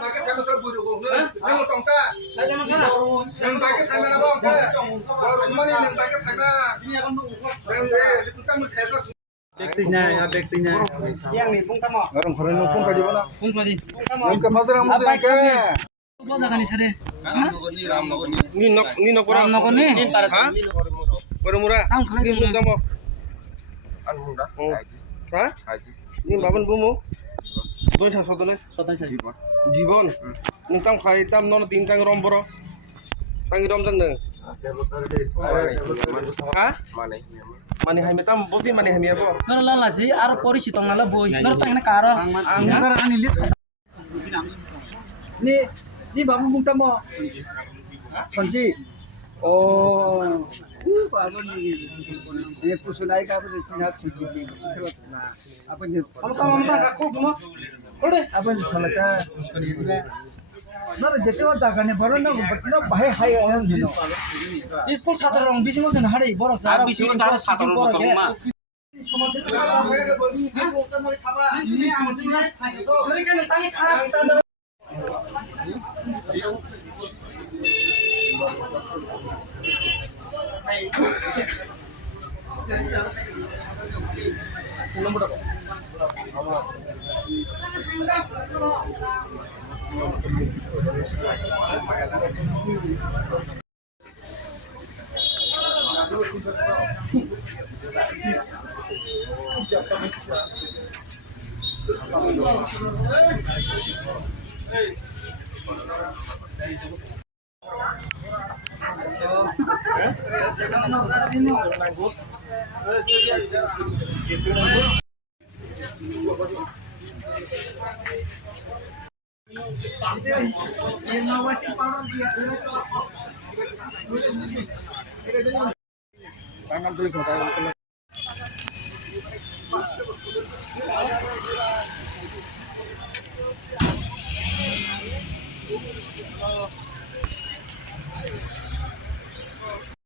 pakai sama serbu juga, yang mau tongka, yang pakai sama apa oke, baru kemarin yang pakai sama, yang itu kan saya sudah. ব্যক্তিnya yang nih pung tamo Orang koren pun kaji mana? কোন পারি Yang ke pasar kamu tuh yang ke? কোন জায়গা সারে Ni nok orang. Ramnagar নে Hah? Baru murah. দাম খালাই Ni pun kamu. Anu muda, Hah? haji. Ni baban bumu. Doon sang sodole. 27 Jibon. Nung tam khai tam non tin tang rom boro. Tang rom tang ne. Hah? Mana? Mani hai metam boti mani hai miabo. নর লালাজি আর পরিচিত নালা বই নর তাই না কার anggar anilit ni babu pung tamo sonji oh babu ni kusunai ka babu sina kunci ni selesai apa ni हम काम हम का को गुमा ओडे apa ni salata nara jete wa jaga ne baro na bhai hai ayam dino school ছাত্র রং বিশি মছেন হাড়ি বড় sir বিশি ছাত্র বড় কে ধরে কেন তাই খা Tangan tulis tangan.